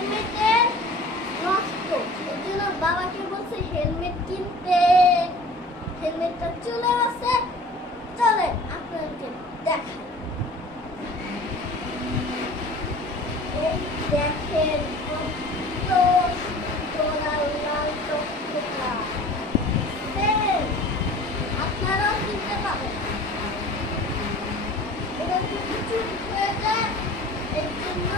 হেলমেটের নষ্ট, এর জন্য বাবাকে বলছে হেলমেট কিনতে। হেলমেটটা চলে আসে, চলে আপনাদেরকে দেখাই। এই দেখেন কত সুন্দর আর লাল টকটকা। আপনারাও কিনতে পারেন। এটা যদি চুরি হয়ে যায় এর জন্য